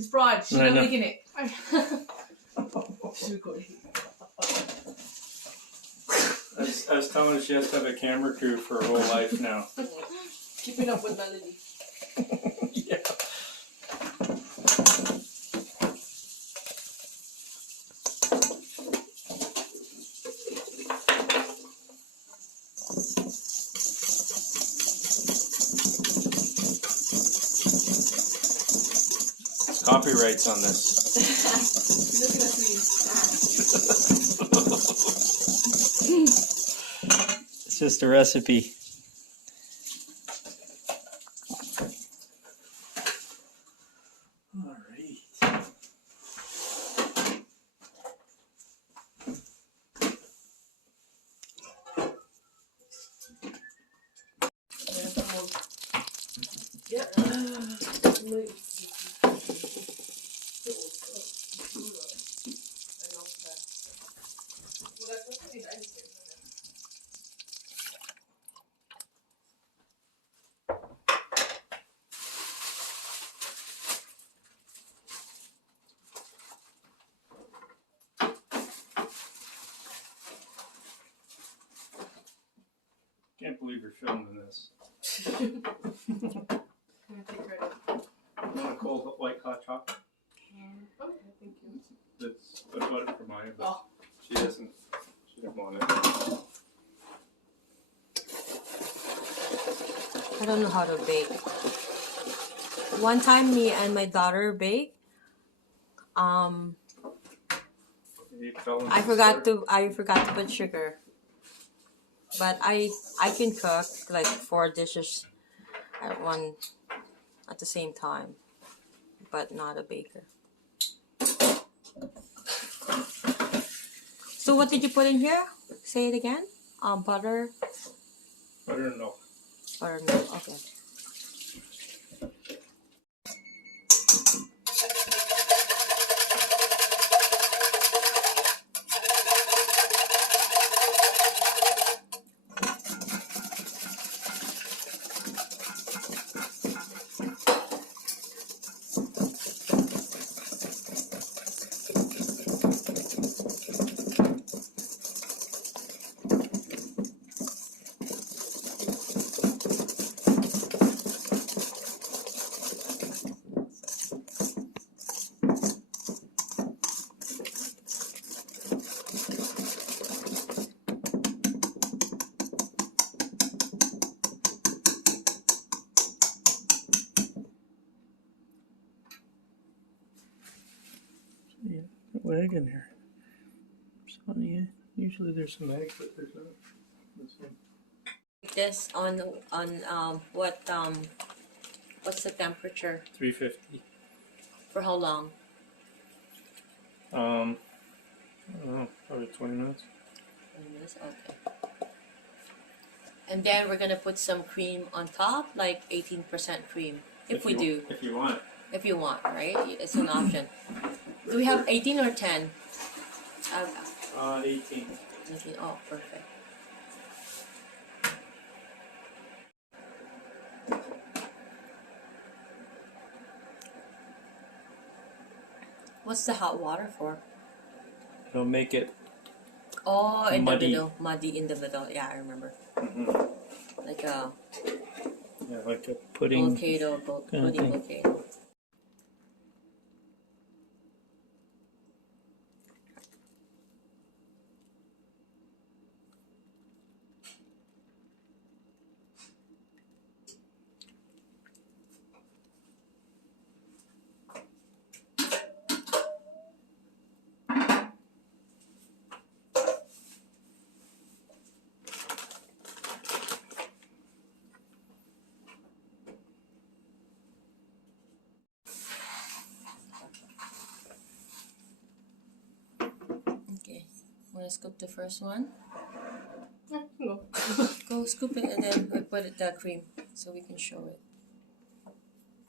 She's fraud. She's not making it. She's recording. I was telling her she has to have a camera crew for her whole life now. Keeping up with Melody. Yeah. Copyrights on this. Looking at me. It's just a recipe. All right. Yeah. Can't believe you're filming this. I'm gonna take credit. Want a cold white hot chocolate? Okay, thank you. That's I bought it for Maya, but Oh. she doesn't. She didn't want it. I don't know how to bake. One time, me and my daughter baked. You fell into I the forgot store. to put sugar. But I can cook like 4 dishes at the same time, but not a baker. So what did you put in here? Say it again. Butter. Buttermilk. Buttermilk. Okay. Yeah, no egg in here. Funny, usually there's some egg, but there's not. This one. This on what's the temperature? 350. For how long? I don't know, probably 20 minutes. 20 minutes? Okay. And then we're gonna put some cream on top, like 18% cream. If we do. If you want. If you want, right? It's an option. Do we have 18 or 10? 18. 18. Oh, perfect. What's the hot water for? It'll make it. Oh, in Muddy. the middle. Muddy in the middle. Yeah, I remember. Like a Yeah, like a pudding. volcano. Kind of Pudding thing. volcano. Okay. Want to scoop the first one? No. Go scoop it and then we put it the cream so we can show it.